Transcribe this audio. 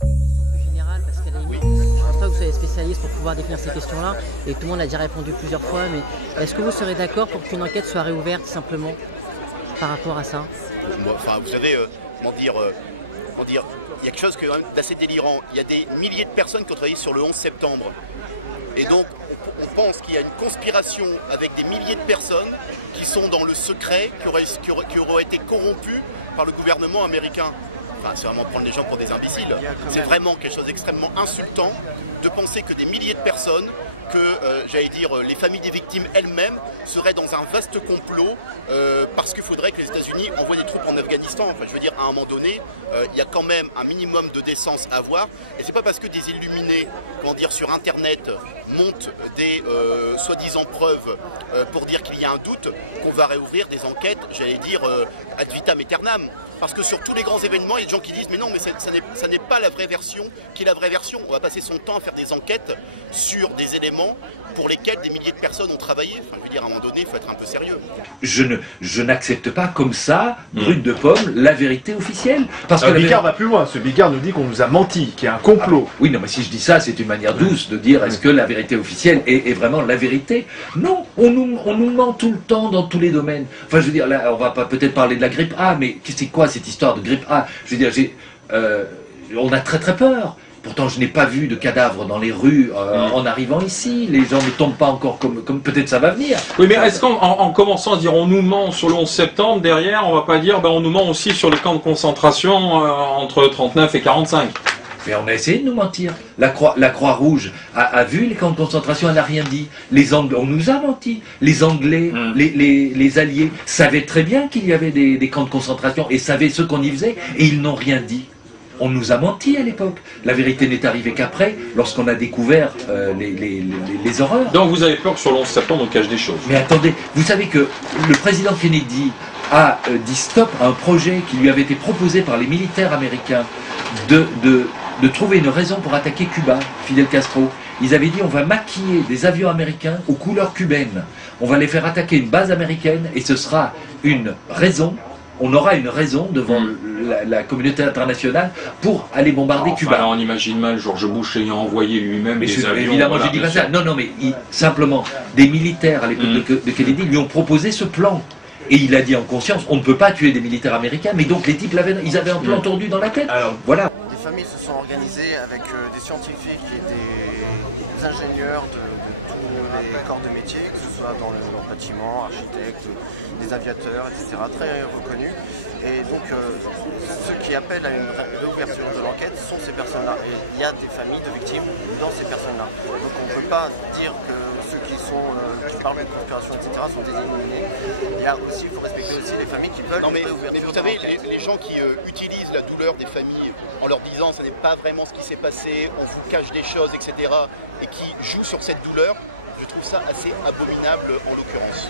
Plus générale, parce qu'à la limite, je pense pas que vous soyez spécialiste pour pouvoir définir ces questions-là, et tout le monde a déjà répondu plusieurs fois, mais est-ce que vous serez d'accord pour qu'une enquête soit réouverte simplement par rapport à ça? Enfin, vous savez, comment dire, il y a quelque chose d'assez délirant. Il y a des milliers de personnes qui ont travaillé sur le 11 septembre. Et donc, on pense qu'il y a une conspiration avec des milliers de personnes qui sont dans le secret, qui auraient été corrompues par le gouvernement américain. Enfin, c'est vraiment prendre les gens pour des imbéciles. C'est vraiment quelque chose d'extrêmement insultant de penser que des milliers de personnes, que, j'allais dire, les familles des victimes elles-mêmes seraient dans un vaste complot parce qu'il faudrait que les États-Unis envoient des troupes en Afghanistan. Enfin, je veux dire, à un moment donné, il y a quand même un minimum de décence à avoir. Et c'est pas parce que des illuminés, comment dire, sur Internet montent des soi-disant preuves pour dire qu'il y a un doute qu'on va réouvrir des enquêtes, j'allais dire, ad vitam aeternam. Parce que sur tous les grands événements, il y a des gens qui disent mais non, mais ça n'est pas la vraie version qui est la vraie version. On va passer son temps à faire des enquêtes sur des éléments pour lesquels des milliers de personnes ont travaillé. Enfin, je veux dire, à un moment donné, il faut être un peu sérieux. Je n'accepte pas comme ça, brut de pomme, la vérité officielle. Parce que Bigard va plus loin. Ce Bigard nous dit qu'on nous a menti, qu'il y a un complot. Ah, oui, non, mais si je dis ça, c'est une manière douce de dire est-ce que la vérité officielle est vraiment la vérité? Non, on nous ment tout le temps dans tous les domaines. Enfin, je veux dire, là, on va pas peut-être parler de la grippe A, mais c'est quoi cette histoire de grippe A? Je veux dire, on a très très peur. Pourtant, je n'ai pas vu de cadavres dans les rues en arrivant ici. Les gens ne tombent pas encore comme peut-être ça va venir. Oui, mais est-ce qu'en commençant à dire on nous ment sur le 11 septembre, derrière, on va pas dire on nous ment aussi sur les camps de concentration entre 39 et 45? Mais on a essayé de nous mentir. La Croix-Rouge a vu les camps de concentration, elle n'a rien dit. Les Anglais, on nous a menti. Les Anglais, les Alliés savaient très bien qu'il y avait des camps de concentration et savaient ce qu'on y faisait et ils n'ont rien dit. On nous a menti à l'époque. La vérité n'est arrivée qu'après, lorsqu'on a découvert les horreurs. Donc vous avez peur que sur le 11 septembre on cache des choses? Mais attendez, vous savez que le président Kennedy a dit stop à un projet qui lui avait été proposé par les militaires américains de trouver une raison pour attaquer Cuba, Fidel Castro. Ils avaient dit on va maquiller des avions américains aux couleurs cubaines. On va les faire attaquer une base américaine et ce sera une raison, on aura une raison devant la communauté internationale pour aller bombarder Cuba. Alors on imagine mal George Bush ayant envoyé lui-même des avions. Évidemment, voilà, je dis pas ça. Non, mais simplement, des militaires à l'époque de Kennedy lui ont proposé ce plan. Et il a dit en conscience, on ne peut pas tuer des militaires américains, mais donc les types ils avaient un plan tordu dans la tête. Alors voilà. Des familles se sont organisées avec des scientifiques et des ingénieurs de tous les corps de métier, que ce soit dans le bâtiment, architectes, des aviateurs, etc., très reconnus. Et donc ceux qui appellent à une réouverture de l'enquête sont ces personnes-là. Et il y a des familles de victimes dans ces personnes-là. Donc on ne peut pas dire que ceux qui parlent de conspiration, etc., sont des illuminés. Il faut respecter aussi les familles qui veulent une réouverture. Mais vous savez, les gens qui utilisent la douleur des familles en leur disant ce n'est pas vraiment ce qui s'est passé, on vous cache des choses, etc., et qui jouent sur cette douleur, je trouve ça assez abominable en l'occurrence.